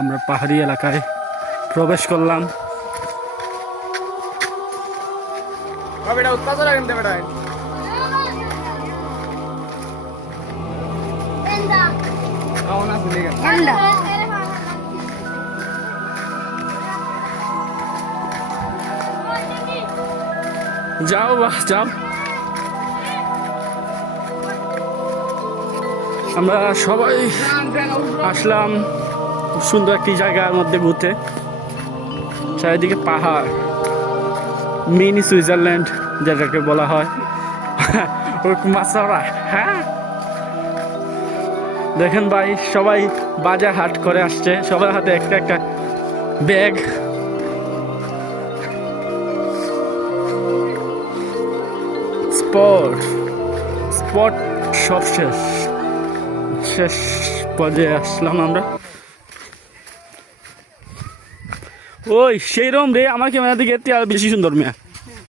আমরা পাহাড়ি এলাকায় প্রবেশ করলাম। যাও বাহ যাও। আমরা সবাই আসলাম খুব সুন্দর একটি জায়গার মধ্যে ঘুরতে। চারিদিকে পাহাড়, মিনি সুইজারল্যান্ড যেটাকে বলা হয়। ওরকম মাছরা, হ্যাঁ দেখেন ভাই, সবাই বাজার হাট করে আসছে, সবার হাতে একটা একটা ব্যাগ। স্পট সব শেষ পর্যায়ে আসলাম আমরা। ওই সেই রকম রে, আমার ক্যামেরা দিকে আর বেশি সুন্দর মেয়া।